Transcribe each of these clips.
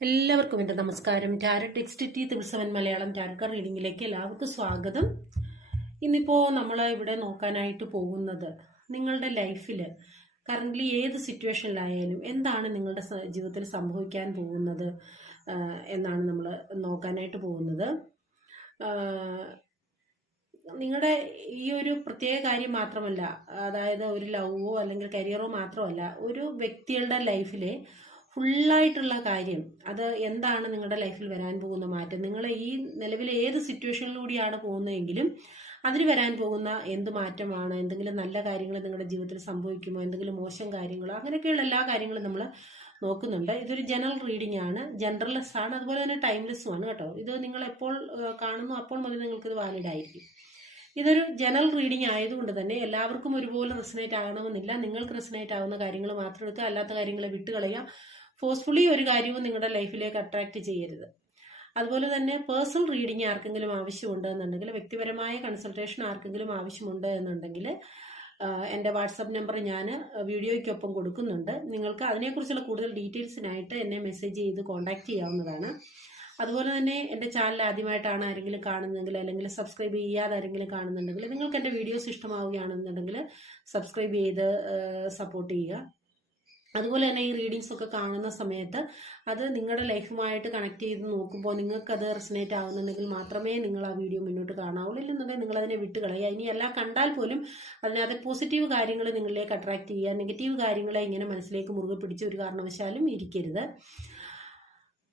എല്ലാവർക്കും എൻ്റെ നമസ്കാരം. Tarot text T 7 Malayalam tarot റീഡിങ്ങിലേക്ക് എല്ലാവർക്കും സ്വാഗതം. ഇന്നിപ്പോൾ നമ്മൾ ഇവിടെ നോക്കാനായിട്ട് പോകുന്നത് നിങ്ങളുടെ ലൈഫിൽ കറൻ്റ്ലി ഏത് സിറ്റുവേഷനിലായാലും എന്താണ് നിങ്ങളുടെ ജീവിതത്തിൽ സംഭവിക്കാൻ പോകുന്നത് എന്നാണ് നമ്മൾ നോക്കാനായിട്ട് പോകുന്നത്. നിങ്ങളുടെ ഈ ഒരു പ്രത്യേക കാര്യം മാത്രമല്ല, അതായത് ഒരു ലവോ അല്ലെങ്കിൽ കരിയറോ മാത്രമല്ല, ഒരു വ്യക്തികളുടെ ലൈഫിലെ ഫുള്ളായിട്ടുള്ള കാര്യം, അത് എന്താണ് നിങ്ങളുടെ ലൈഫിൽ വരാൻ പോകുന്ന മാറ്റം, നിങ്ങൾ ഈ നിലവിലെ ഏത് സിറ്റുവേഷനിലൂടെയാണ് പോകുന്നതെങ്കിലും അതിന് വരാൻ പോകുന്ന എന്ത് മാറ്റമാണ്, എന്തെങ്കിലും നല്ല കാര്യങ്ങൾ നിങ്ങളുടെ ജീവിതത്തിൽ സംഭവിക്കുമോ, എന്തെങ്കിലും മോശം കാര്യങ്ങളോ, അങ്ങനെയൊക്കെയുള്ള എല്ലാ കാര്യങ്ങളും നമ്മൾ നോക്കുന്നുണ്ട്. ഇതൊരു ജനറൽ റീഡിംഗ് ആണ്, ജനറൽലെസ് ആണ്, അതുപോലെ തന്നെ ടൈംലെസ്സും ആണ് കേട്ടോ. ഇത് നിങ്ങൾ എപ്പോൾ കാണുന്നു അപ്പോൾ മുതൽ നിങ്ങൾക്കിത് വാലിഡ് ആയിരിക്കും. ഇതൊരു ജനറൽ റീഡിംഗ് ആയതുകൊണ്ട് തന്നെ എല്ലാവർക്കും ഒരുപോലെ റെസനേറ്റ് ആകണമെന്നില്ല. നിങ്ങൾക്ക് റെസനേറ്റ് ആവുന്ന കാര്യങ്ങൾ മാത്രം എടുക്കുക, അല്ലാത്ത കാര്യങ്ങളെ വിട്ടുകളയുക. ഫോഴ്സ്ഫുള്ളി ഒരു കാര്യവും നിങ്ങളുടെ ലൈഫിലേക്ക് അട്രാക്ട് ചെയ്യരുത്. അതുപോലെ തന്നെ പേഴ്സണൽ റീഡിംഗ് ആർക്കെങ്കിലും ആവശ്യമുണ്ട് എന്നുണ്ടെങ്കിൽ, വ്യക്തിപരമായ കൺസൾട്ടേഷൻ ആർക്കെങ്കിലും ആവശ്യമുണ്ട് എന്നുണ്ടെങ്കിൽ എൻ്റെ വാട്സപ്പ് നമ്പർ ഞാൻ വീഡിയോയ്ക്കൊപ്പം കൊടുക്കുന്നുണ്ട്. നിങ്ങൾക്ക് അതിനെക്കുറിച്ചുള്ള കൂടുതൽ ഡീറ്റെയിൽസിനായിട്ട് എന്നെ മെസ്സേജ് ചെയ്ത് കോൺടാക്ട് ചെയ്യാവുന്നതാണ്. അതുപോലെ തന്നെ എൻ്റെ ചാനൽ ആദ്യമായിട്ടാണ് ആരെങ്കിലും കാണുന്നതെങ്കിൽ, അല്ലെങ്കിൽ സബ്സ്ക്രൈബ് ചെയ്യാതെ ആരെങ്കിലും കാണുന്നുണ്ടെങ്കിൽ, നിങ്ങൾക്ക് എൻ്റെ വീഡിയോസ് ഇഷ്ടമാവുകയാണെന്നുണ്ടെങ്കിൽ സബ്സ്ക്രൈബ് ചെയ്ത് സപ്പോർട്ട് ചെയ്യുക. അതുപോലെ തന്നെ ഈ റീഡിങ്സ് ഒക്കെ കാണുന്ന സമയത്ത് അത് നിങ്ങളുടെ ലൈഫുമായിട്ട് കണക്ട് ചെയ്ത് നോക്കുമ്പോൾ നിങ്ങൾക്കത് റെസനേറ്റ് ആവുന്നുണ്ടെങ്കിൽ മാത്രമേ നിങ്ങൾ ആ വീഡിയോ മുന്നോട്ട് കാണാവുള്ളൂ. ഇല്ലെന്നുണ്ടെങ്കിൽ നിങ്ങളതിനെ വിട്ട് കളയുക. ഇനി എല്ലാം കണ്ടാൽ പോലും അതിനകത്ത് പോസിറ്റീവ് കാര്യങ്ങൾ നിങ്ങളിലേക്ക് അട്രാക്ട് ചെയ്യുക, നെഗറ്റീവ് കാര്യങ്ങളെ ഇങ്ങനെ മനസ്സിലേക്ക് മുറുകെ പിടിച്ച് ഒരു കാരണവശാലും ഇരിക്കരുത്.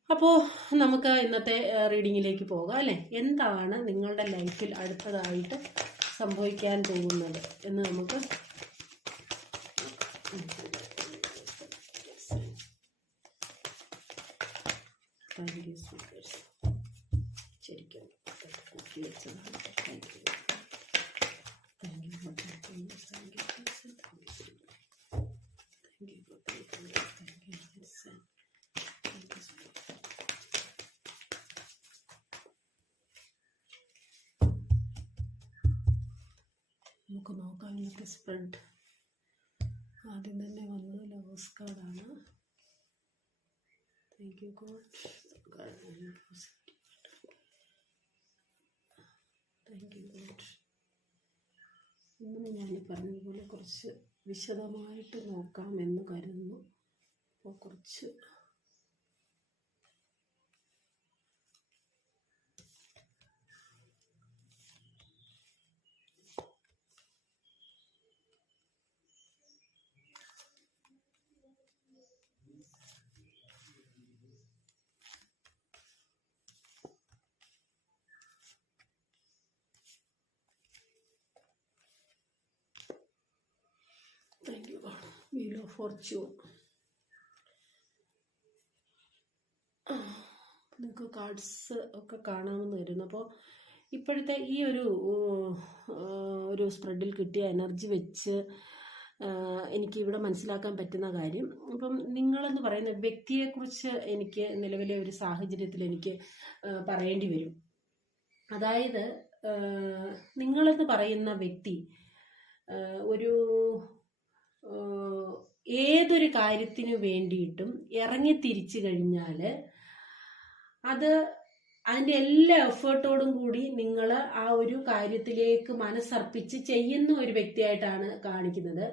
അപ്പോൾ നമുക്ക് ഇന്നത്തെ റീഡിങ്ങിലേക്ക് പോകാം അല്ലേ. എന്താണ് നിങ്ങളുടെ ലൈഫിൽ അടുത്തതായിട്ട് സംഭവിക്കാൻ പോകുന്നത് എന്ന് നമുക്ക് ശരിക്കും നമുക്ക് നോക്കാം ഇന്നത്തെ സ്പ്രെഡ്. ആദ്യം തന്നെ വന്നത് ലവേഴ്സ് കാർഡാണ്. Thank you God. Thank you God. ഇന്ന് ഞാൻ പറഞ്ഞതുപോലെ കുറച്ച് വിശദമായിട്ട് നോക്കാമെന്ന് കരുതുന്നു. അപ്പോൾ കുറച്ച് thank you God. Wheel of Fortune. നിങ്ങൾക്ക് കാർഡ്സ് ഒക്കെ കാണാമെന്ന് വരുന്നു. അപ്പോൾ ഇപ്പോഴത്തെ ഈ ഒരു സ്പ്രെഡിൽ കിട്ടിയ എനർജി വെച്ച് എനിക്ക് ഇവിടെ മനസ്സിലാക്കാൻ പറ്റുന്ന കാര്യം, ഇപ്പം നിങ്ങളെന്ന് പറയുന്ന വ്യക്തിയെക്കുറിച്ച് എനിക്ക് നിലവിലെ ഒരു സാഹചര്യത്തിൽ എനിക്ക് പറയേണ്ടി വരും. അതായത് നിങ്ങളെന്ന് പറയുന്ന വ്യക്തി ഒരു ഏതൊരു കാര്യത്തിനു വേണ്ടിയിട്ടും ഇറങ്ങി തിരിച്ചു കഴിഞ്ഞാൽ അതിൻ്റെ എല്ലാ എഫേർട്ടോടും കൂടി നിങ്ങൾ ആ ഒരു കാര്യത്തിലേക്ക് മനസ്സർപ്പിച്ച് ചെയ്യുന്ന ഒരു വ്യക്തിയായിട്ടാണ് കാണിക്കുന്നത്.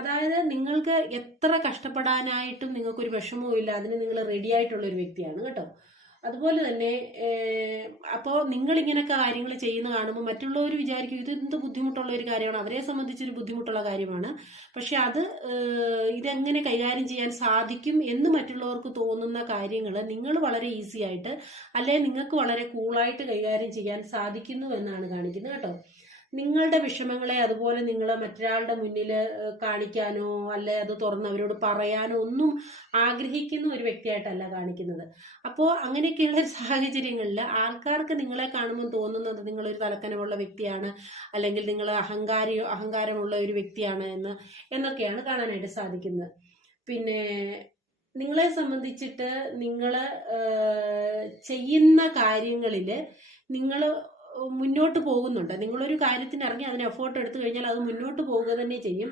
അതായത് നിങ്ങൾക്ക് എത്ര കഷ്ടപ്പെടാനായിട്ടും നിങ്ങൾക്കൊരു വിഷമവും ഇല്ല, അതിന് നിങ്ങൾ റെഡി ആയിട്ടുള്ള ഒരു വ്യക്തിയാണ് കേട്ടോ. അതുപോലെ തന്നെ അപ്പോൾ നിങ്ങളിങ്ങനെയൊക്കെ കാര്യങ്ങൾ ചെയ്യുന്ന കാണുമ്പോൾ മറ്റുള്ളവർ വിചാരിക്കും ഇത് എന്ത് ബുദ്ധിമുട്ടുള്ള ഒരു കാര്യമാണ്, അവരെ സംബന്ധിച്ചൊരു ബുദ്ധിമുട്ടുള്ള കാര്യമാണ്, പക്ഷെ അത് ഇതെങ്ങനെ കൈകാര്യം ചെയ്യാൻ സാധിക്കും എന്ന് മറ്റുള്ളവർക്ക് തോന്നുന്ന കാര്യങ്ങൾ നിങ്ങൾ വളരെ ഈസി ആയിട്ട്, അല്ലെങ്കിൽ നിങ്ങൾക്ക് വളരെ കൂളായിട്ട് കൈകാര്യം ചെയ്യാൻ സാധിക്കുന്നു എന്നാണ് കാണിക്കുന്നത് കേട്ടോ. നിങ്ങളുടെ വിഷമങ്ങളെ അതുപോലെ നിങ്ങൾ മറ്റൊരാളുടെ മുന്നിൽ കാണിക്കാനോ അല്ലെ അത് തുറന്ന് അവരോട് പറയാനോ ഒന്നും ആഗ്രഹിക്കുന്ന ഒരു വ്യക്തിയായിട്ടല്ല കാണിക്കുന്നത്. അപ്പോൾ അങ്ങനെയൊക്കെയുള്ള സാഹചര്യങ്ങളിൽ ആൾക്കാർക്ക് നിങ്ങളെ കാണുമ്പോൾ തോന്നുന്നത് നിങ്ങളൊരു തലക്കനമുള്ള വ്യക്തിയാണ്, അല്ലെങ്കിൽ നിങ്ങൾ അഹങ്കാരമുള്ള ഒരു വ്യക്തിയാണ് എന്നൊക്കെയാണ് കാണാനായിട്ട് സാധിക്കുന്നത്. പിന്നെ നിങ്ങളെ സംബന്ധിച്ചിട്ട് നിങ്ങൾ ചെയ്യുന്ന കാര്യങ്ങളിൽ നിങ്ങൾ മുന്നോട്ട് പോകുന്നുണ്ട്. നിങ്ങളൊരു കാര്യത്തിന് ഇറങ്ങി അതിന് എഫേർട്ട് എടുത്തു കഴിഞ്ഞാൽ അത് മുന്നോട്ട് പോവുക തന്നെ ചെയ്യും.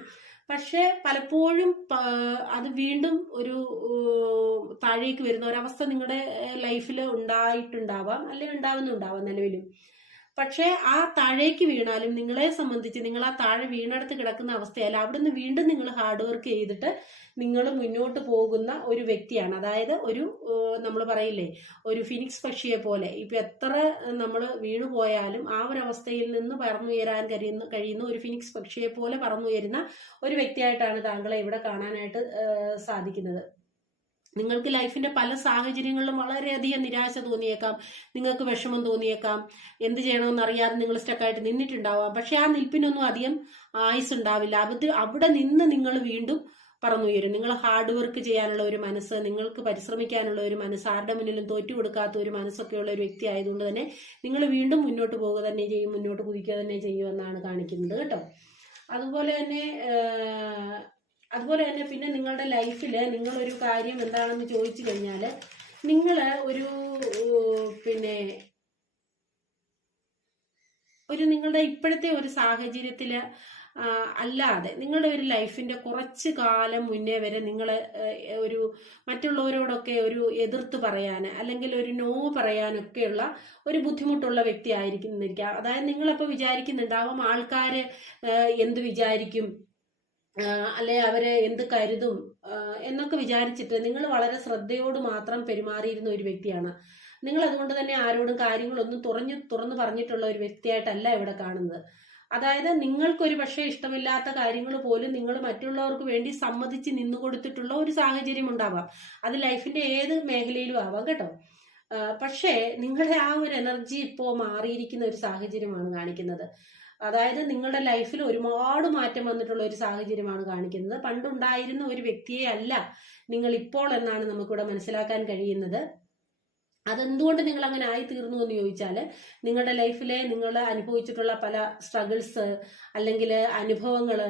പക്ഷെ പലപ്പോഴും അത് വീണ്ടും ഒരു താഴേക്ക് വരുന്ന ഒരവസ്ഥ നിങ്ങളുടെ ലൈഫിൽ ഉണ്ടായിട്ടുണ്ടാവാം, അല്ലെങ്കിൽ ഉണ്ടാവുന്നുണ്ടാവാം നിലവിലും. പക്ഷെ ആ താഴേക്ക് വീണാലും നിങ്ങളെ സംബന്ധിച്ച് നിങ്ങൾ ആ താഴെ വീണെടുത്ത് കിടക്കുന്ന അവസ്ഥയല്ല, അവിടുന്ന് വീണ്ടും നിങ്ങൾ ഹാർഡ് വർക്ക് ചെയ്തിട്ട് നിങ്ങൾ മുന്നോട്ട് പോകുന്ന ഒരു വ്യക്തിയാണ്. അതായത് ഒരു നമ്മൾ പറയില്ലേ, ഒരു ഫിനിക്സ് പക്ഷിയെ പോലെ ഇപ്പൊ എത്ര നമ്മൾ വീണുപോയാലും ആ ഒരു അവസ്ഥയിൽ നിന്ന് പറന്നുയരാൻ കഴിയുന്ന ഒരു ഫിനിക്സ് പക്ഷിയെ പോലെ പറന്നുയരുന്ന ഒരു വ്യക്തിയായിട്ടാണ് താങ്കളെ ഇവിടെ കാണാനായിട്ട് സാധിക്കുന്നത്. നിങ്ങൾക്ക് ലൈഫിന്റെ പല സാഹചര്യങ്ങളിലും വളരെയധികം നിരാശ തോന്നിയേക്കാം, നിങ്ങൾക്ക് വിഷമം തോന്നിയേക്കാം, എന്ത് ചെയ്യണമെന്ന് അറിയാതെ നിങ്ങൾ സ്റ്റക്കായിട്ട് നിന്നിട്ടുണ്ടാവാം. പക്ഷെ ആ നിൽപ്പിനൊന്നും അധികം ആയുസ് ഉണ്ടാവില്ല. അവിടെ നിന്ന് നിങ്ങൾ വീണ്ടും പറന്നുയരും. നിങ്ങൾ ഹാർഡ് വർക്ക് ചെയ്യാനുള്ള ഒരു മനസ്സ്, നിങ്ങൾക്ക് പരിശ്രമിക്കാനുള്ള ഒരു മനസ്സ്, ആരുടെ മുന്നിലും തോറ്റു കൊടുക്കാത്ത ഒരു മനസ്സൊക്കെയുള്ള ഒരു വ്യക്തി ആയതുകൊണ്ട് തന്നെ നിങ്ങൾ വീണ്ടും മുന്നോട്ട് പോവുക തന്നെ ചെയ്യും, മുന്നോട്ട് കുതിക്കുക തന്നെ ചെയ്യുമെന്നാണ് കാണിക്കുന്നത് കേട്ടോ. അതുപോലെ തന്നെ പിന്നെ നിങ്ങളുടെ ലൈഫിൽ നിങ്ങളൊരു കാര്യം എന്താണെന്ന് ചോദിച്ചു കഴിഞ്ഞാൽ, നിങ്ങൾ നിങ്ങളുടെ ഇപ്പോഴത്തെ ഒരു സാഹചര്യത്തിൽ അല്ലാതെ നിങ്ങളുടെ ഒരു ലൈഫിന്റെ കുറച്ച് കാലം മുന്നേ വരെ നിങ്ങൾ ഒരു മറ്റുള്ളവരോടൊക്കെ ഒരു എതിർത്ത് പറയാൻ അല്ലെങ്കിൽ ഒരു നോ പറയാനൊക്കെയുള്ള ഒരു ബുദ്ധിമുട്ടുള്ള വ്യക്തി ആയിരിക്കുന്നിരിക്കാം. അതായത് നിങ്ങളപ്പോൾ വിചാരിക്കുന്നുണ്ടാവും ആൾക്കാര് എന്ത് വിചാരിക്കും, അല്ലെ അവരെ എന്ത് കരുതും എന്നൊക്കെ വിചാരിച്ചിട്ട് നിങ്ങൾ വളരെ ശ്രദ്ധയോട് മാത്രം പെരുമാറിയിരുന്ന ഒരു വ്യക്തിയാണ്. നിങ്ങൾ അതുകൊണ്ട് തന്നെ ആരോടും കാര്യങ്ങളൊന്നും തുറന്നു പറഞ്ഞിട്ടുള്ള ഒരു വ്യക്തിയായിട്ടല്ല ഇവിടെ കാണുന്നത്. അതായത് നിങ്ങൾക്കൊരു പക്ഷേ ഇഷ്ടമില്ലാത്ത കാര്യങ്ങൾ പോലും നിങ്ങൾ മറ്റുള്ളവർക്ക് വേണ്ടി സമ്മതിച്ച് നിന്നു കൊടുത്തിട്ടുള്ള ഒരു സാഹചര്യം ഉണ്ടാവാം. അത് ലൈഫിന്റെ ഏത് മേഖലയിലും ആവാം കേട്ടോ. പക്ഷേ നിങ്ങളുടെ ആ ഒരു എനർജി ഇപ്പോൾ മാറിയിരിക്കുന്ന ഒരു സാഹചര്യമാണ് കാണിക്കുന്നത്. അതായത് നിങ്ങളുടെ ലൈഫിൽ ഒരുപാട് മാറ്റം വന്നിട്ടുള്ള ഒരു സാഹചര്യമാണ് കാണിക്കുന്നത്. പണ്ടുണ്ടായിരുന്ന ഒരു വ്യക്തിയെ അല്ല നിങ്ങൾ ഇപ്പോൾ എന്നാണ് നമുക്കിവിടെ മനസ്സിലാക്കാൻ കഴിയുന്നത്. അതെന്തുകൊണ്ട് നിങ്ങൾ അങ്ങനെ ആയി തീർന്നു എന്ന് ചോദിച്ചാൽ, നിങ്ങളുടെ ലൈഫിലെ നിങ്ങൾ അനുഭവിച്ചിട്ടുള്ള പല സ്ട്രഗിൾസ് അല്ലെങ്കിൽ അനുഭവങ്ങൾ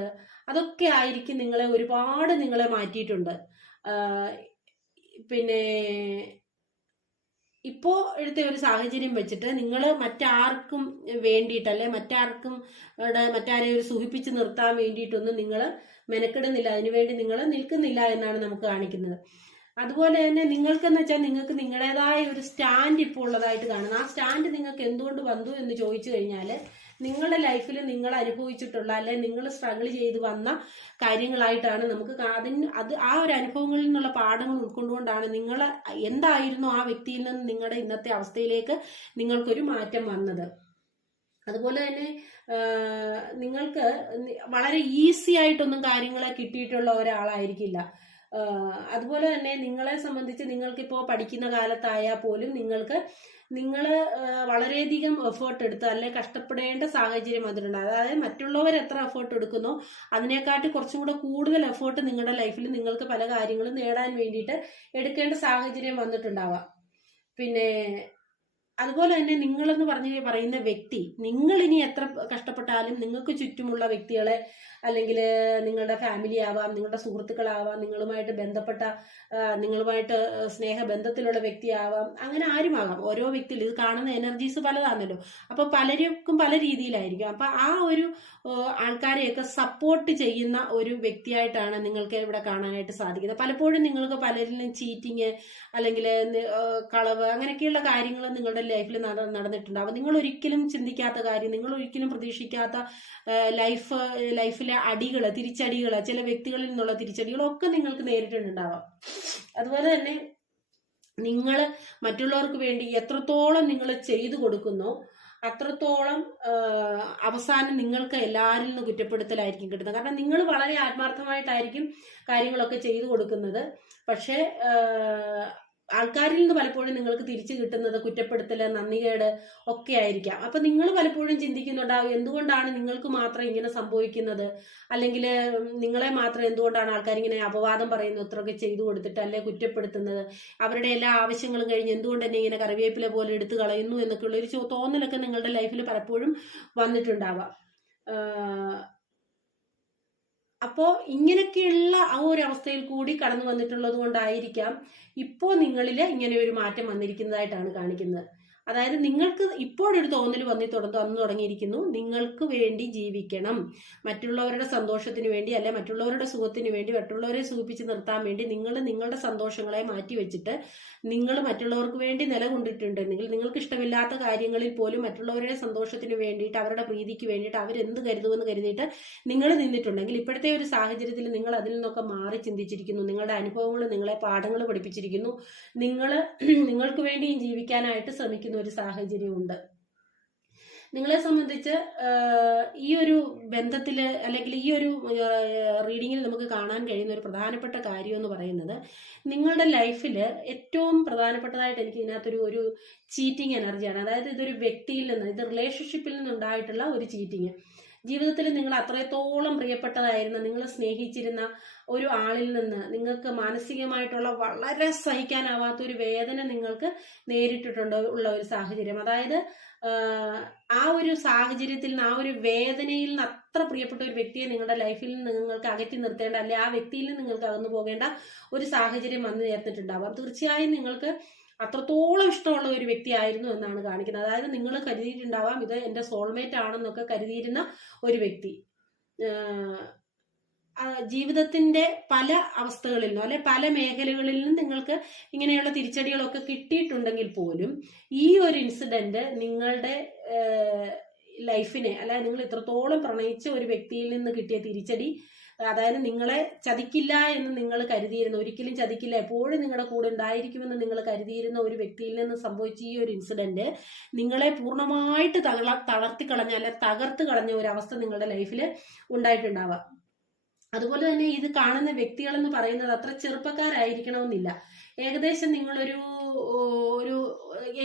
അതൊക്കെ ആയിരിക്കും നിങ്ങളെ മാറ്റിയിട്ടുണ്ട്. പിന്നെ ഇപ്പോ എടുത്ത ഒരു സാഹചര്യം വെച്ചിട്ട് നിങ്ങൾ മറ്റാർക്കും വേണ്ടിയിട്ട് അല്ലെ മറ്റാരെയും ഒരു സുഖിപ്പിച്ച് നിർത്താൻ വേണ്ടിയിട്ടൊന്നും നിങ്ങൾ മെനക്കെടുന്നില്ല, അതിനുവേണ്ടി നിങ്ങൾ നിൽക്കുന്നില്ല എന്നാണ് നമുക്ക് കാണിക്കുന്നത്. അതുപോലെ തന്നെ നിങ്ങൾക്കെന്ന് വെച്ചാൽ നിങ്ങൾക്ക് നിങ്ങളുടേതായ ഒരു സ്റ്റാൻഡ് ഇപ്പോൾ ഉള്ളതായിട്ട് കാണുന്നു. ആ സ്റ്റാൻഡ് നിങ്ങൾക്ക് എന്തുകൊണ്ട് വന്നു എന്ന് ചോദിച്ചു കഴിഞ്ഞാൽ, നിങ്ങളുടെ ലൈഫിൽ നിങ്ങൾ അനുഭവിച്ചിട്ടുള്ള അല്ലെ നിങ്ങൾ സ്ട്രഗിൾ ചെയ്ത് വന്ന കാര്യങ്ങളായിട്ടാണ് നമുക്ക് ആ ഒരു അനുഭവങ്ങളിൽ നിന്നുള്ള പാഠങ്ങൾ ഉൾക്കൊണ്ടുകൊണ്ടാണ് നിങ്ങൾ എന്തായിരുന്നു ആ വ്യക്തിയിൽ നിന്ന് നിങ്ങളുടെ ഇന്നത്തെ അവസ്ഥയിലേക്ക് നിങ്ങൾക്കൊരു മാറ്റം വന്നത്. അതുപോലെ തന്നെ നിങ്ങൾക്ക് വളരെ ഈസി ആയിട്ടൊന്നും കാര്യങ്ങളെ കിട്ടിയിട്ടുള്ള ഒരാളായിരിക്കില്ല. അതുപോലെ തന്നെ നിങ്ങളെ സംബന്ധിച്ച് നിങ്ങൾക്കിപ്പോൾ പഠിക്കുന്ന കാലത്തായാൽ പോലും നിങ്ങൾ വളരെയധികം എഫേർട്ട് എടുത്ത് അല്ലെ കഷ്ടപ്പെടേണ്ട സാഹചര്യം വന്നിട്ടുണ്ട്. അതായത് മറ്റുള്ളവർ എത്ര എഫേർട്ട് എടുക്കുന്നോ അതിനെക്കാട്ടി കുറച്ചും കൂടെ കൂടുതൽ എഫേർട്ട് നിങ്ങളുടെ ലൈഫിൽ നിങ്ങൾക്ക് പല കാര്യങ്ങളും നേടാൻ വേണ്ടിയിട്ട് എടുക്കേണ്ട സാഹചര്യം വന്നിട്ടുണ്ടാവാം. പിന്നെ അതുപോലെ തന്നെ നിങ്ങളെന്ന് പറയുന്ന വ്യക്തി, നിങ്ങൾ ഇനി എത്ര കഷ്ടപ്പെട്ടാലും നിങ്ങൾക്ക് ചുറ്റുമുള്ള വ്യക്തികളെ അല്ലെങ്കിൽ നിങ്ങളുടെ ഫാമിലി ആവാം, നിങ്ങളുടെ സുഹൃത്തുക്കളാവാം, നിങ്ങളുമായിട്ട് സ്നേഹബന്ധത്തിലുള്ള വ്യക്തിയാവാം, അങ്ങനെ ആരുമാകാം. ഓരോ വ്യക്തിയിൽ ഇത് കാണുന്ന എനർജീസ് പലതാണല്ലോ. അപ്പൊ പലർക്കും പല രീതിയിലായിരിക്കും. അപ്പൊ ആ ഒരു ആൾക്കാരെയൊക്കെ സപ്പോർട്ട് ചെയ്യുന്ന ഒരു വ്യക്തിയായിട്ടാണ് നിങ്ങൾക്ക് ഇവിടെ കാണാനായിട്ട് സാധിക്കുന്നത്. പലപ്പോഴും നിങ്ങൾക്ക് പലരിലും ചീറ്റിങ് അല്ലെങ്കിൽ കളവ് അങ്ങനെയൊക്കെയുള്ള കാര്യങ്ങൾ നിങ്ങളുടെ ലൈഫിൽ നടന്നിട്ടുണ്ടാവും. നിങ്ങൾ ഒരിക്കലും ചിന്തിക്കാത്ത കാര്യം, നിങ്ങൾ ഒരിക്കലും പ്രതീക്ഷിക്കാത്ത ലൈഫിലെ തിരിച്ചടികൾ, ചില വ്യക്തികളിൽ നിന്നുള്ള തിരിച്ചടികളൊക്കെ നിങ്ങൾക്ക് നേരിട്ടുണ്ടാവാം. അതുപോലെ തന്നെ നിങ്ങൾ മറ്റുള്ളവർക്ക് വേണ്ടി എത്രത്തോളം നിങ്ങൾ ചെയ്തു കൊടുക്കുന്നോ അത്രത്തോളം അവസാനം നിങ്ങൾക്ക് എല്ലാവരിൽ നിന്ന് കുറ്റപ്പെടുത്തലായിരിക്കും കിട്ടുന്നത്. കാരണം നിങ്ങൾ വളരെ ആത്മാർത്ഥമായിട്ടായിരിക്കും കാര്യങ്ങളൊക്കെ ചെയ്തു കൊടുക്കുന്നത്. പക്ഷേ ആൾക്കാരിൽ നിന്ന് പലപ്പോഴും നിങ്ങൾക്ക് തിരിച്ചു കിട്ടുന്നത് കുറ്റപ്പെടുത്തല്, നന്ദികേട് ഒക്കെ ആയിരിക്കാം. അപ്പൊ നിങ്ങൾ പലപ്പോഴും ചിന്തിക്കുന്നുണ്ടാവും എന്തുകൊണ്ടാണ് നിങ്ങൾക്ക് മാത്രം ഇങ്ങനെ സംഭവിക്കുന്നത്, അല്ലെങ്കിൽ നിങ്ങളെ മാത്രം എന്തുകൊണ്ടാണ് ആൾക്കാർ ഇങ്ങനെ അപവാദം പറയുന്നു, ഇത്രയൊക്കെ ചെയ്തു കൊടുത്തിട്ട് അല്ലെ കുറ്റപ്പെടുത്തുന്നത്, അവരുടെ എല്ലാ ആവശ്യങ്ങളും കഴിഞ്ഞ് എന്തുകൊണ്ട് തന്നെ ഇങ്ങനെ കറിവേപ്പില പോലെ എടുത്തു കളയുന്നു എന്നൊക്കെയുള്ള ഒരു തോന്നലൊക്കെ നിങ്ങളുടെ ലൈഫിൽ പലപ്പോഴും വന്നിട്ടുണ്ടാവാം. അപ്പോൾ ഇങ്ങനെയൊക്കെയുള്ള ആ ഒരു അവസ്ഥയിൽ കൂടി കടന്നു വന്നിട്ടുള്ളത് കൊണ്ടായിരിക്കാം ഇപ്പോൾ നിങ്ങളിൽ ഇങ്ങനെ ഒരു മാറ്റം വന്നിരിക്കുന്നതായിട്ടാണ് കാണിക്കുന്നത്. അതായത് നിങ്ങൾക്ക് ഇപ്പോഴൊരു തോന്നൽ വന്നു തുടങ്ങിയിരിക്കുന്നു, നിങ്ങൾക്ക് വേണ്ടി ജീവിക്കണം, മറ്റുള്ളവരുടെ സന്തോഷത്തിന് വേണ്ടി അല്ലെ മറ്റുള്ളവരുടെ സുഖത്തിന് വേണ്ടി, മറ്റുള്ളവരെ സുഖിപ്പിച്ച് നിർത്താൻ വേണ്ടി നിങ്ങൾ നിങ്ങളുടെ സന്തോഷങ്ങളെ മാറ്റി വെച്ചിട്ട് നിങ്ങൾ മറ്റുള്ളവർക്ക് വേണ്ടി നിലകൊണ്ടിട്ടുണ്ടെങ്കിൽ, നിങ്ങൾക്ക് ഇഷ്ടമില്ലാത്ത കാര്യങ്ങളിൽ പോലും മറ്റുള്ളവരുടെ സന്തോഷത്തിന് വേണ്ടിയിട്ട്, അവരുടെ പ്രീതിക്ക് വേണ്ടിയിട്ട് അവരെന്ത് കരുതുമെന്ന് കരുതിയിട്ട് നിങ്ങൾ നിന്നിട്ടുണ്ടെങ്കിൽ, ഇപ്പോഴത്തെ ഒരു സാഹചര്യത്തിൽ നിങ്ങൾ അതിൽ നിന്നൊക്കെ മാറി ചിന്തിച്ചിരിക്കുന്നു, നിങ്ങളുടെ അനുഭവങ്ങൾ നിങ്ങളെ പാഠങ്ങൾ പഠിപ്പിച്ചിരിക്കുന്നു, നിങ്ങൾക്ക് വേണ്ടിയും ജീവിക്കാനായിട്ട് ശ്രമിക്കുന്ന ഒരു സാഹചര്യമുണ്ട്. നിങ്ങളെ സംബന്ധിച്ച് ഈ ഒരു ബന്ധത്തില് അല്ലെങ്കിൽ ഈ ഒരു റീഡിങ്ങിൽ നമുക്ക് കാണാൻ കഴിയുന്ന ഒരു പ്രധാനപ്പെട്ട കാര്യം എന്ന് പറയുന്നത്, നിങ്ങളുടെ ലൈഫിൽ ഏറ്റവും പ്രധാനപ്പെട്ടതായിട്ട് എനിക്ക് ഇതിനകത്തൊരു ചീറ്റിംഗ് എനർജിയാണ്. അതായത് ഇതൊരു വ്യക്തിയിൽ നിന്ന്, ഇത് റിലേഷൻഷിപ്പിൽ നിന്നുണ്ടായിട്ടുള്ള ഒരു ചീറ്റിങ്. ജീവിതത്തിൽ നിങ്ങൾ അത്രത്തോളം പ്രിയപ്പെട്ടതായിരുന്ന, നിങ്ങൾ സ്നേഹിച്ചിരുന്ന ഒരു ആളിൽ നിന്ന് നിങ്ങൾക്ക് മാനസികമായിട്ടുള്ള വളരെ സഹിക്കാനാവാത്ത ഒരു വേദന നിങ്ങൾക്ക് നേരിട്ടിട്ടുണ്ട് ഉള്ള ഒരു സാഹചര്യം. അതായത് ആ ഒരു സാഹചര്യത്തിൽ നിന്ന്, ആ ഒരു വേദനയിൽ നിന്ന് അത്ര പ്രിയപ്പെട്ട ഒരു വ്യക്തിയെ നിങ്ങളുടെ ലൈഫിൽ നിന്ന് നിങ്ങൾക്ക് അകറ്റി നിർത്തേണ്ട, അല്ലെ ആ വ്യക്തിയിൽ നിന്ന് നിങ്ങൾക്ക് അകന്നു പോകേണ്ട ഒരു സാഹചര്യം വന്നു ചേർന്നിട്ടുണ്ടാവാം. തീർച്ചയായും നിങ്ങൾക്ക് അത്രത്തോളം ഇഷ്ടമുള്ള ഒരു വ്യക്തി ആയിരുന്നു എന്നാണ് കാണിക്കുന്നത്. അതായത് നിങ്ങൾ കരുതിയിട്ടുണ്ടാവാം ഇത് എൻ്റെ സോൾമേറ്റ് ആണെന്നൊക്കെ കരുതിയിരുന്ന ഒരു വ്യക്തി. ജീവിതത്തിന്റെ പല അവസ്ഥകളിൽ നിന്നും അല്ലെ പല മേഖലകളിൽ നിന്നും നിങ്ങൾക്ക് ഇങ്ങനെയുള്ള തിരിച്ചടികളൊക്കെ കിട്ടിയിട്ടുണ്ടെങ്കിൽ പോലും ഈ ഒരു ഇൻസിഡന്റ് നിങ്ങളുടെ ലൈഫിനെ, അല്ലെ നിങ്ങൾ ഇത്രത്തോളം പ്രണയിച്ച ഒരു വ്യക്തിയിൽ നിന്ന് കിട്ടിയ തിരിച്ചടി, അതായത് നിങ്ങളെ ചതിക്കില്ല എന്ന് നിങ്ങൾ കരുതിയിരുന്ന, ഒരിക്കലും ചതിക്കില്ല, എപ്പോഴും നിങ്ങളുടെ കൂടെ ഉണ്ടായിരിക്കുമെന്ന് നിങ്ങൾ കരുതിയിരുന്ന ഒരു വ്യക്തിയിൽ നിന്ന് സംഭവിച്ച ഈ ഒരു ഇൻസിഡന്റ് നിങ്ങളെ പൂർണ്ണമായിട്ട് തളർത്തി കളഞ്ഞ, അല്ലെ തകർത്ത് കളഞ്ഞ ഒരു അവസ്ഥ നിങ്ങളുടെ ലൈഫിൽ ഉണ്ടായിട്ടുണ്ടാവാം. അതുപോലെ തന്നെ ഇത് കാണുന്ന വ്യക്തികൾ എന്ന് പറയുന്നത് അത്ര ചെറുപ്പക്കാരായിരിക്കണമെന്നില്ല. ഏകദേശം നിങ്ങളൊരു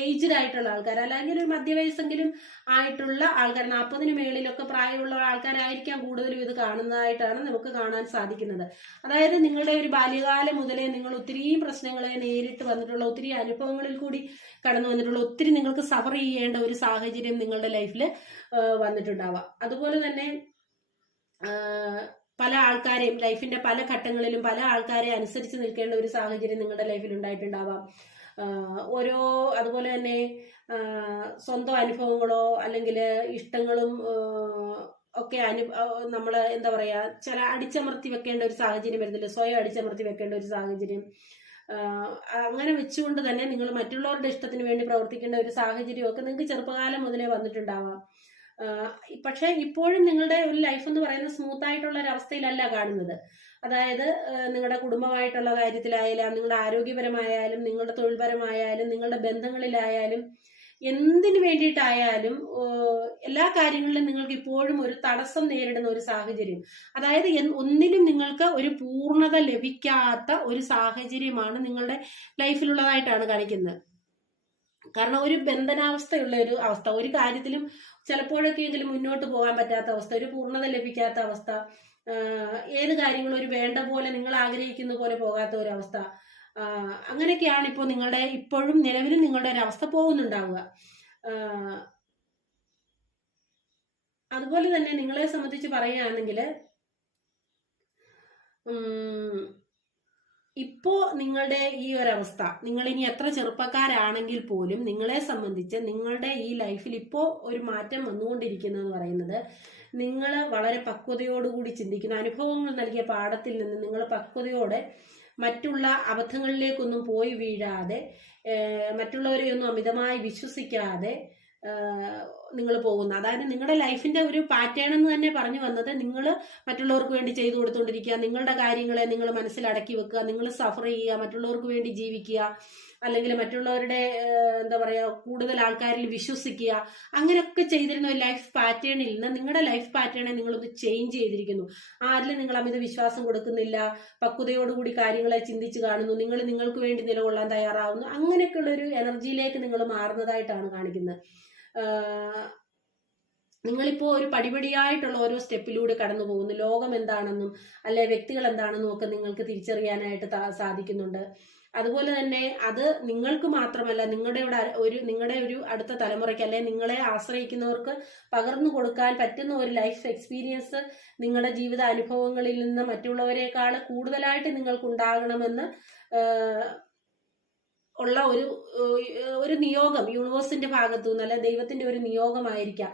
ഏജ്ഡ് ആയിട്ടുള്ള ആൾക്കാർ, അല്ലെങ്കിൽ ഒരു മധ്യവയസ്സെങ്കിലും ആയിട്ടുള്ള ആൾക്കാർ, 40-ന് മേളിലൊക്കെ പ്രായമുള്ള ആൾക്കാരായിരിക്കാം കൂടുതലും ഇത് കാണുന്നതായിട്ടാണ് നമുക്ക് കാണാൻ സാധിക്കുന്നത്. അതായത് നിങ്ങളുടെ ഒരു ബാല്യകാലം മുതലേ നിങ്ങൾ ഒത്തിരി പ്രശ്നങ്ങളെ നേരിട്ട് വന്നിട്ടുള്ള, ഒത്തിരി അനുഭവങ്ങളിൽ കൂടി കടന്നു വന്നിട്ടുള്ള, ഒത്തിരി നിങ്ങൾക്ക് സഫർ ചെയ്യേണ്ട ഒരു സാഹചര്യം നിങ്ങളുടെ ലൈഫിൽ വന്നിട്ടുണ്ടാവാം. അതുപോലെ തന്നെ പല ആൾക്കാരെയും ലൈഫിന്റെ പല ഘട്ടങ്ങളിലും പല ആൾക്കാരെ അനുസരിച്ച് നിൽക്കേണ്ട ഒരു സാഹചര്യം നിങ്ങളുടെ ലൈഫിൽ ഉണ്ടായിട്ടുണ്ടാവാം. അതുപോലെ തന്നെ സ്വന്തം അനുഭവങ്ങളോ അല്ലെങ്കിൽ ഇഷ്ടങ്ങളും ഒക്കെ നമ്മൾ എന്താ പറയാ, ചില അടിച്ചമർത്തി വെക്കേണ്ട ഒരു സാഹചര്യം വരുന്നില്ല, സ്വയം അടിച്ചമർത്തി വെക്കേണ്ട ഒരു സാഹചര്യം. അങ്ങനെ വെച്ചുകൊണ്ട് തന്നെ നിങ്ങൾ മറ്റുള്ളവരുടെ ഇഷ്ടത്തിന് വേണ്ടി പ്രവർത്തിക്കേണ്ട ഒരു സാഹചര്യമൊക്കെ നിങ്ങൾക്ക് ചെറുപ്പകാലം മുതലേ വന്നിട്ടുണ്ടാവാം. പക്ഷെ ഇപ്പോഴും നിങ്ങളുടെ ഒരു ലൈഫ് എന്ന് പറയുന്നത് സ്മൂത്ത് ആയിട്ടുള്ള ഒരു അവസ്ഥയിലല്ല കാണുന്നത്. അതായത് നിങ്ങളുടെ കുടുംബമായിട്ടുള്ള കാര്യത്തിലായാലും, നിങ്ങളുടെ ആരോഗ്യപരമായാലും, നിങ്ങളുടെ തൊഴിൽപരമായാലും, നിങ്ങളുടെ ബന്ധങ്ങളിലായാലും, എന്തിനു വേണ്ടിയിട്ടായാലും എല്ലാ കാര്യങ്ങളിലും നിങ്ങൾക്ക് ഇപ്പോഴും ഒരു തടസ്സം നേരിടുന്ന ഒരു സാഹചര്യം. അതായത് ഒന്നിലും നിങ്ങൾക്ക് ഒരു പൂർണ്ണത ലഭിക്കാത്ത ഒരു സാഹചര്യമാണ് നിങ്ങളുടെ ലൈഫിലുള്ളതായിട്ടാണ് കാണിക്കുന്നത്. കാരണം ഒരു ബന്ധനാവസ്ഥയുള്ള ഒരു അവസ്ഥ, ഒരു കാര്യത്തിലും ചിലപ്പോഴൊക്കെ എങ്കിലും മുന്നോട്ട് പോകാൻ പറ്റാത്ത അവസ്ഥ, ഒരു പൂർണ്ണത ലഭിക്കാത്ത അവസ്ഥ, ഏത് കാര്യങ്ങളും ഒരു വേണ്ട പോലെ നിങ്ങൾ ആഗ്രഹിക്കുന്ന പോലെ പോകാത്ത ഒരു അവസ്ഥ, അങ്ങനെയൊക്കെയാണ് ഇപ്പോൾ നിങ്ങളുടെ ഇപ്പോഴും നിലവിലും നിങ്ങളുടെ ഒരു അവസ്ഥ പോകുന്നുണ്ടാവുക. അതുപോലെ തന്നെ നിങ്ങളെ സംബന്ധിച്ച് പറയുകയാണെങ്കിൽ ഇപ്പോ നിങ്ങളുടെ ഈ ഒരവസ്ഥ, നിങ്ങൾ ഇനി എത്ര ചെറുപ്പക്കാരാണെങ്കിൽ പോലും നിങ്ങളെ സംബന്ധിച്ച് നിങ്ങളുടെ ഈ ലൈഫിൽ ഇപ്പോ ഒരു മാറ്റം വന്നുകൊണ്ടിരിക്കുന്നതെന്ന് പറയുന്നത്, നിങ്ങൾ വളരെ പക്വതയോടുകൂടി ചിന്തിക്കുന്ന, അനുഭവങ്ങൾ നൽകിയ പാഠത്തിൽ നിന്ന് നിങ്ങൾ പക്വതയോടെ മറ്റുള്ള അബദ്ധങ്ങളിലേക്കൊന്നും പോയി വീഴാതെ, മറ്റുള്ളവരെയൊന്നും അമിതമായി വിശ്വസിക്കാതെ നിങ്ങൾ പോകുന്ന, അതായത് നിങ്ങളുടെ ലൈഫിന്റെ ഒരു പാറ്റേൺ എന്ന് തന്നെ പറഞ്ഞു വന്നത്, നിങ്ങൾ മറ്റുള്ളവർക്ക് വേണ്ടി ചെയ്തു കൊടുത്തുകൊണ്ടിരിക്കുക, നിങ്ങളുടെ കാര്യങ്ങളെ നിങ്ങൾ മനസ്സിലടക്കി വെക്കുക, നിങ്ങൾ സഫർ ചെയ്യുക, മറ്റുള്ളവർക്ക് വേണ്ടി ജീവിക്കുക, അല്ലെങ്കിൽ മറ്റുള്ളവരുടെ എന്താ പറയുക കൂടുതൽ ആൾക്കാരിൽ വിശ്വസിക്കുക, അങ്ങനെയൊക്കെ ചെയ്തിരുന്ന ഒരു ലൈഫ് പാറ്റേണിൽ നിന്ന് നിങ്ങളുടെ ലൈഫ് പാറ്റേണെ നിങ്ങളൊന്ന് ചേഞ്ച് ചെയ്തിരിക്കുന്നു. ആരിലും നിങ്ങൾ അമിത വിശ്വാസം കൊടുക്കുന്നില്ല, പക്വതയോടുകൂടി കാര്യങ്ങളെ ചിന്തിച്ച് കാണുന്നു, നിങ്ങൾ നിങ്ങൾക്ക് വേണ്ടി നിലകൊള്ളാൻ തയ്യാറാവുന്നു, അങ്ങനെയൊക്കെയുള്ള ഒരു എനർജിയിലേക്ക് നിങ്ങൾ മാറുന്നതായിട്ടാണ് കാണിക്കുന്നത്. നിങ്ങളിപ്പോ ഒരു പടിപടിയായിട്ടുള്ള ഓരോ സ്റ്റെപ്പിലൂടെ കടന്നു പോകുന്നു. ലോകം എന്താണെന്നും അല്ലെ വ്യക്തികൾ എന്താണെന്നും ഒക്കെ നിങ്ങൾക്ക് തിരിച്ചറിയാനായിട്ട് സാധിക്കുന്നുണ്ട്. അതുപോലെ തന്നെ അത് നിങ്ങൾക്ക് മാത്രമല്ല, നിങ്ങളുടെ ഒരു അടുത്ത തലമുറയ്ക്ക് അല്ലെ നിങ്ങളെ ആശ്രയിക്കുന്നവർക്ക് പകർന്നു കൊടുക്കാൻ പറ്റുന്ന ഒരു ലൈഫ് എക്സ്പീരിയൻസ് നിങ്ങളുടെ ജീവിത അനുഭവങ്ങളിൽ നിന്ന് മറ്റുള്ളവരെക്കാൾ കൂടുതലായിട്ട് നിങ്ങൾക്ക് ഉണ്ടാകണമെന്ന് ഉള്ള ഒരു നിയോഗം യൂണിവേഴ്സിന്റെ ഭാഗത്തു നിന്ന്, അല്ലെ ദൈവത്തിന്റെ ഒരു നിയോഗമായിരിക്കാം,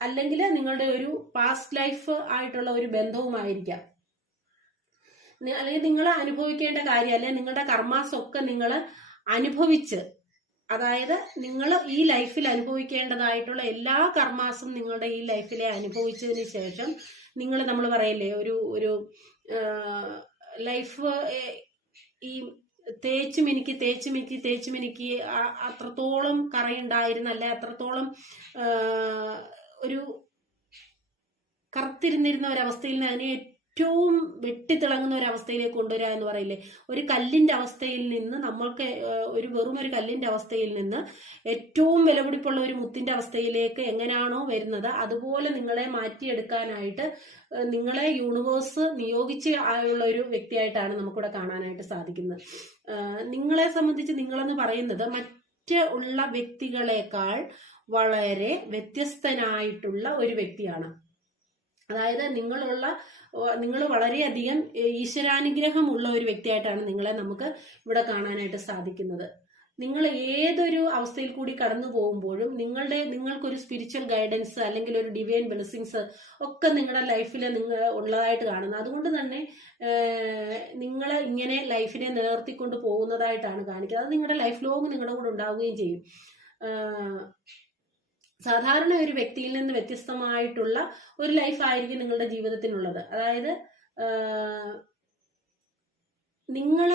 അല്ലെങ്കിൽ നിങ്ങളുടെ ഒരു പാസ്റ്റ് ലൈഫ് ആയിട്ടുള്ള ഒരു ബന്ധവുമായിരിക്കാം, അല്ലെങ്കിൽ നിങ്ങൾ അനുഭവിക്കേണ്ട കാര്യം, അല്ലെങ്കിൽ നിങ്ങളുടെ കർമാസ് ഒക്കെ നിങ്ങൾ അനുഭവിച്ച്, അതായത് നിങ്ങൾ ഈ ലൈഫിൽ അനുഭവിക്കേണ്ടതായിട്ടുള്ള എല്ലാ കർമാസും നിങ്ങളുടെ ഈ ലൈഫിലെ അനുഭവിച്ചതിന് ശേഷം നമ്മൾ പറയില്ലേ ഒരു ലൈഫ് ഈ തേച്ചു മിനുക്കി അത്രത്തോളം കറയുണ്ടായിരുന്ന, അല്ലെ അത്രത്തോളം ഒരു കറുത്തിരുന്നിരുന്ന ഒരവസ്ഥയിൽ നിന്ന് അതിനെ ഏറ്റവും വെട്ടിത്തിളങ്ങുന്ന ഒരവസ്ഥയിലേക്ക് കൊണ്ടുവരിക എന്ന് പറയില്ലേ. ഒരു കല്ലിന്റെ അവസ്ഥയിൽ നിന്ന് നമ്മൾക്ക് വെറും ഒരു കല്ലിന്റെ അവസ്ഥയിൽ നിന്ന് ഏറ്റവും വിലപിടിപ്പുള്ള ഒരു മുത്തിന്റെ അവസ്ഥയിലേക്ക് എങ്ങനെയാണോ വരുന്നത്, അതുപോലെ നിങ്ങളെ മാറ്റിയെടുക്കാനായിട്ട് നിങ്ങളെ യൂണിവേഴ്സ് നിയോഗിച്ച് ഉള്ള ഒരു വ്യക്തിയായിട്ടാണ് നമുക്കിവിടെ കാണാനായിട്ട് സാധിക്കുന്നത്. നിങ്ങളെ സംബന്ധിച്ച് നിങ്ങളെന്ന് പറയുന്നത് ഉള്ള വ്യക്തികളെക്കാൾ വളരെ വ്യത്യസ്തനായിട്ടുള്ള ഒരു വ്യക്തിയാണ്. അതായത് നിങ്ങൾ വളരെയധികം ഈശ്വരാനുഗ്രഹമുള്ള ഒരു വ്യക്തിയായിട്ടാണ് നിങ്ങളെ നമുക്ക് ഇവിടെ കാണാനായിട്ട് സാധിക്കുന്നത്. നിങ്ങൾ ഏതൊരു അവസ്ഥയിൽ കൂടി കടന്നു പോകുമ്പോഴും നിങ്ങൾക്കൊരു സ്പിരിച്വൽ ഗൈഡൻസ് അല്ലെങ്കിൽ ഒരു ഡിവൈൻ ബ്ലെസ്സിങ്സ് ഒക്കെ നിങ്ങളുടെ ലൈഫിൽ ഉള്ളതായിട്ട് കാണുന്നത്. അതുകൊണ്ട് തന്നെ നിങ്ങൾ ഇങ്ങനെ ലൈഫിനെ നിലനിർത്തിക്കൊണ്ട് പോകുന്നതായിട്ടാണ് കാണിക്കുന്നത്. അത് നിങ്ങളുടെ ലൈഫ് ലോങ് നിങ്ങളുടെ കൂടെ ഉണ്ടാവുകയും ചെയ്യും. സാധാരണ ഒരു വ്യക്തിയിൽ നിന്ന് വ്യത്യസ്തമായിട്ടുള്ള ഒരു ലൈഫ് ആയിരിക്കും നിങ്ങളുടെ ജീവിതത്തിനുള്ളത്. അതായത് നിങ്ങൾ